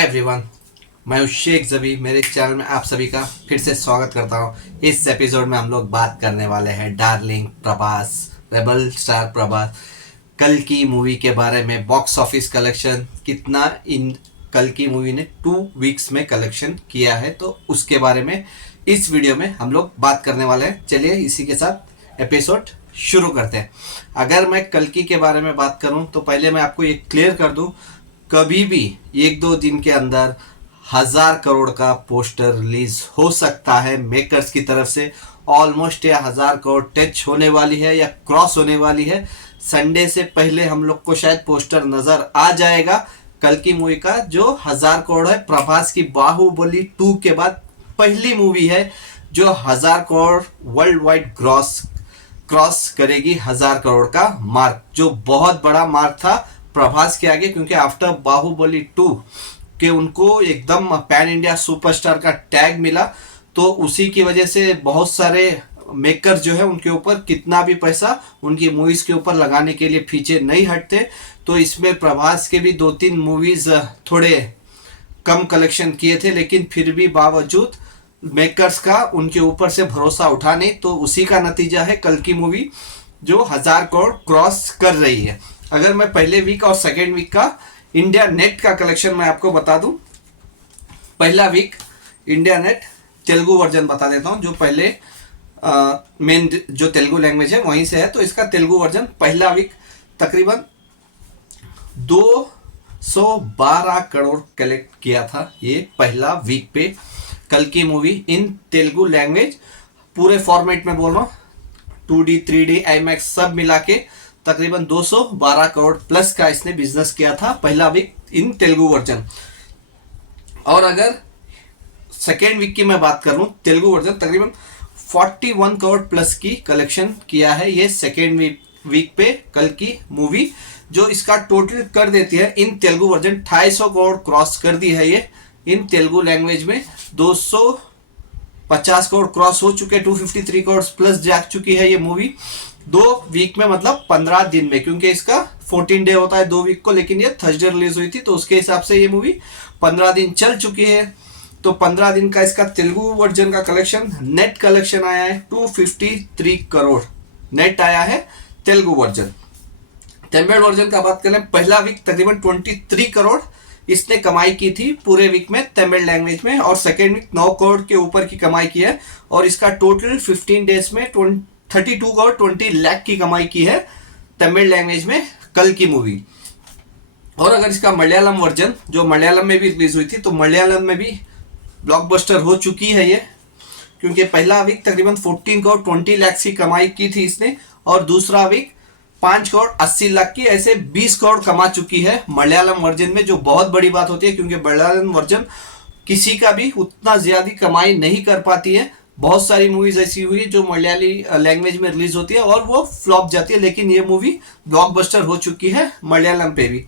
Hi everyone, मैं हूं शेख जबी। मेरे चैनल में आप सभी का फिर से स्वागत करता हूं। इस एपिसोड में हम लोग बात करने वाले हैं darling Prabhas, rebel star Prabhas, कल की मूवी के बारे में। बॉक्स ऑफिस कलेक्शन कितना इन कल की मूवी ने 2 वीक्स में कलेक्शन किया है, तो उसके बारे में इस वीडियो में हम लोग बात करने वाले हैं। चलिए इसी के साथ एपिसोड शुरू करते हैं। अगर मैं कल्कि के बारे में बात करूं तो पहले मैं आपको ये क्लियर कर दूं, कभी भी 1-2 दिन के अंदर 1000 करोड़ का पोस्टर रिलीज हो सकता है मेकर्स की तरफ से। ऑलमोस्ट ये 1000 करोड़ टच होने वाली है या क्रॉस होने वाली है। संडे से पहले हम लोग को शायद पोस्टर नजर आ जाएगा कल की मूवी का, जो 1000 करोड़ है। प्रभास की बाहुबली 2 के बाद पहली मूवी है जो 1000 करोड़ वर्ल्ड वाइड क्रॉस करेगी। 1000 करोड़ का मार्क, जो बहुत बड़ा मार्क था प्रभास के आगे, क्योंकि आफ्टर बाहुबली 2 के उनको एकदम पैन इंडिया सुपरस्टार का टैग मिला। तो उसी की वजह से बहुत सारे मेकर जो है उनके ऊपर कितना भी पैसा उनकी मूवीज के ऊपर लगाने के लिए पीछे नहीं हटते। तो इसमें प्रभास के भी 2-3 मूवीज थोड़े कम कलेक्शन किए थे, लेकिन फिर भी बावजूद मेकर्स का उनके ऊपर से भरोसा उठा नहीं। तो उसी का नतीजा है कल की मूवी जो 1000 करोड़ क्रॉस कर रही है। अगर मैं पहले वीक और सेकेंड वीक का इंडिया नेट का कलेक्शन मैं आपको बता दूं। पहला week India net Telugu version बता देता हूं, जो पहले मेन जो तेलुगु लैंग्वेज है वहीं से है। तो इसका तेलुगु वर्जन पहला वीक तकरीबन 212 करोड़ कलेक्ट किया था। ये पहला वीक पे कल की मूवी इन तेलुगु लैंग्वेज, पूरे फॉर्मेट में बोल रहा हूँ, 2D 3D IMAX सब मिला के तकरीबन 212 करोड़ प्लस का इसने बिजनेस किया था पहला वीक इन तेलुगु वर्जन। और अगर सेकेंड वीक की मैं बात करूं, तेलुगु वर्जन तकरीबन 41 करोड़ प्लस की कलेक्शन किया है ये सेकेंड वीक पे कल की मूवी, जो इसका टोटल कर देती है इन तेलुगु वर्जन 250 करोड़ क्रॉस कर दी है। ये इन तेलुगु लैंग्वेज में 250 करोड़ क्रॉस हो चुके, 253 करोड़ प्लस जा चुकी है ये मूवी 2 वीक में, मतलब 15 दिन में, क्योंकि इसका 14 डे होता है 2 वीक को, लेकिन ये थर्सडे रिलीज हुई थी तो उसके हिसाब से ये मूवी 15 दिन चल चुकी है। तो 15 दिन का इसका तेलुगु वर्जन का कलेक्शन, नेट कलेक्शन आया है 253 करोड़ नेट आया है तेलुगु वर्जन। तमिल वर्जन का बात करें, पहला वीक तकरीबन 23 करोड़ इसने कमाई की थी पूरे वीक में तमिल लैंग्वेज में, और सेकेंड वीक 9 करोड़ के ऊपर की कमाई की है। और इसका टोटल 15 डेज में 32 करोड़ 20 लाख की कमाई की है तमिल लैंग्वेज में कल की मूवी। और अगर इसका मलयालम वर्जन, जो मलयालम में भी रिलीज हुई थी, तो मलयालम में भी ब्लॉकबस्टर हो चुकी है ये, क्योंकि पहला वीक तकरीबन 14 करोड़ 20 लाख की कमाई की थी इसने, और दूसरा वीक 5 करोड़ 80 लाख की, ऐसे 20 करोड़ कमा चुकी है मलयालम वर्जन में, जो बहुत बड़ी बात होती है, क्योंकि मलयालम वर्जन किसी का भी उतना ज्यादा कमाई नहीं कर पाती है। बहुत सारी मूवीज ऐसी हुई है जो मलयाली लैंग्वेज में रिलीज होती है और वो फ्लॉप जाती है, लेकिन ये मूवी ब्लॉकबस्टर हो चुकी है मलयालम पे भी।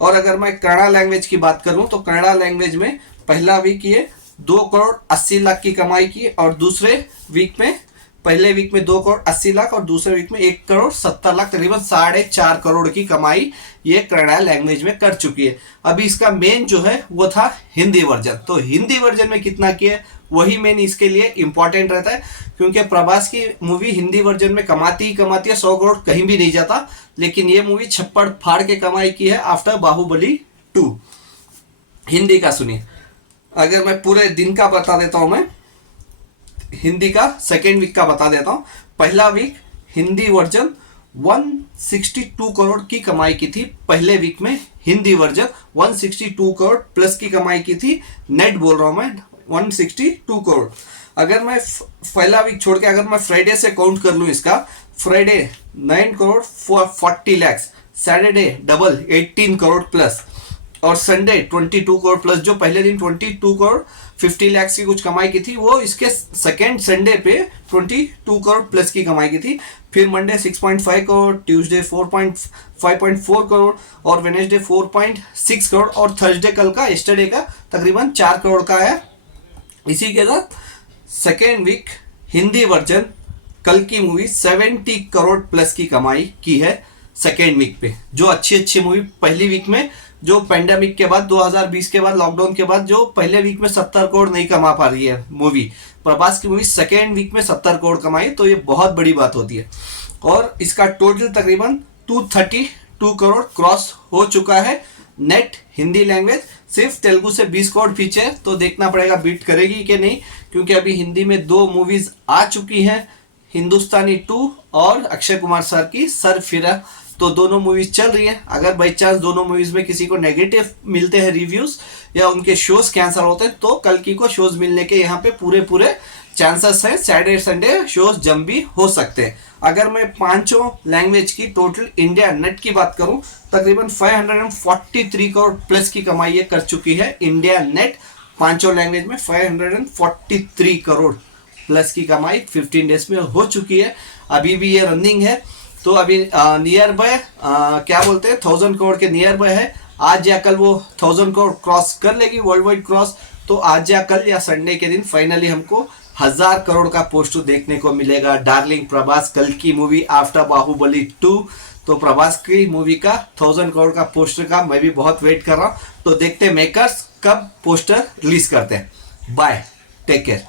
और अगर मैं कन्नड़ा लैंग्वेज की बात करूं तो कन्नड़ा लैंग्वेज में पहला वीक ये 2 करोड़ 80 लाख की कमाई की, और दूसरे वीक में, पहले वीक में 2 करोड़ 80 लाख और दूसरे वीक में 1 करोड़ 70 लाख, तकरीबन 4.5 करोड़ की कमाई ये कन्नड़ा लैंग्वेज में कर चुकी है। अभी इसका मेन जो है वो था हिंदी वर्जन, तो हिंदी वर्जन में कितना किया वही मेन इसके लिए इंपॉर्टेंट रहता है, क्योंकि प्रभास की मूवी हिंदी वर्जन में कमाती ही कमाती है, 100 करोड़ कहीं भी नहीं जाता, लेकिन ये मूवी छप्पड़ फाड़ के कमाई की है आफ्टर बाहुबली 2। हिंदी का सुनिए, अगर मैं पूरे दिन का बता देता हूं, मैं हिंदी का सेकेंड वीक का बता देता हूं। पहला वीक हिंदी वर्जन 162 करोड़ की कमाई की थी पहले वीक में, हिंदी वर्जन 162 करोड़ प्लस की कमाई की थी, नेट बोल रहा हूं मैं 162 करोड़। अगर मैं पहला वीक छोड़ के अगर मैं फ्राइडे से काउंट कर लूं, इसका Friday 9 crore 40 lakh, Saturday double 18 crore plus, और संडे 22 करोड़ प्लस। जो पहले दिन 22 करोड़ 50 लाख की कुछ कमाई की थी, वो इसके सेकेंड संडे पे 22 करोड़ प्लस की कमाई की थी। फिर मंडे 6.5 करोड़, ट्यूसडे 5.4 करोड़, और वेनेसडे 4.6 करोड़, और थर्सडे कल का यस्टरडे का तकरीबन 4 करोड़ का है। इसी के साथ सेकेंड वीक हिंदी वर्जन कल की मूवी 70 करोड़ प्लस की कमाई की है सेकेंड वीक पे, जो अच्छी मूवी पहली वीक में जो पेंडेमिक के बाद 2020 के बाद लॉकडाउन के बाद जो पहले वीक में 70 करोड़ नहीं कमा पा रही है मूवी, प्रभास की मूवी सेकेंड वीक में 70 करोड़ कमाई, तो ये बहुत बड़ी बात होती है। और इसका टोटल तकरीबन 232 करोड़ क्रॉस हो चुका है नेट हिंदी लैंग्वेज। सिर्फ तेलुगु से 20 करोड़ पीछे है, तो देखना पड़ेगा बीट करेगी कि नहीं, क्योंकि अभी हिंदी में 2 मूवीज आ चुकी हैं, हिंदुस्तानी 2 और अक्षय कुमार सर की सरफिरा, तो दोनों मूवीज चल रही हैं। अगर बाई चांस दोनों मूवीज में किसी को नेगेटिव मिलते हैं रिव्यूज या उनके शोज कैंसिल होते हैं, तो कल की को शोज मिलने के यहाँ पे पूरे चांसेस हैं। सैटरडे संडे शोज जम भी हो सकते हैं। अगर मैं 5 लैंग्वेज की टोटल इंडिया नेट की बात करूं, तकरीबन 543 करोड़ प्लस की कमाई कर चुकी है इंडिया नेट। 5 लैंग्वेज में 543 करोड़ प्लस की कमाई 15 डेज में हो चुकी है। अभी भी ये रनिंग है, तो अभी नियर बाय क्या बोलते हैं 1000 करोड़ के नियर बाय है। आज या कल वो 1000 करोड़ क्रॉस कर लेगी, वर्ल्ड वाइड क्रॉस। तो आज या कल या संडे के दिन फाइनली हमको 1000 करोड़ का पोस्टर देखने को मिलेगा। डार्लिंग प्रभास कल की मूवी आफ्टर बाहुबली 2, तो प्रभास की मूवी का 1000 करोड़ का पोस्टर का मैं भी बहुत वेट कर रहा हूँ। तो देखते हैं मेकर्स कब पोस्टर रिलीज करते हैं। Bye, take care.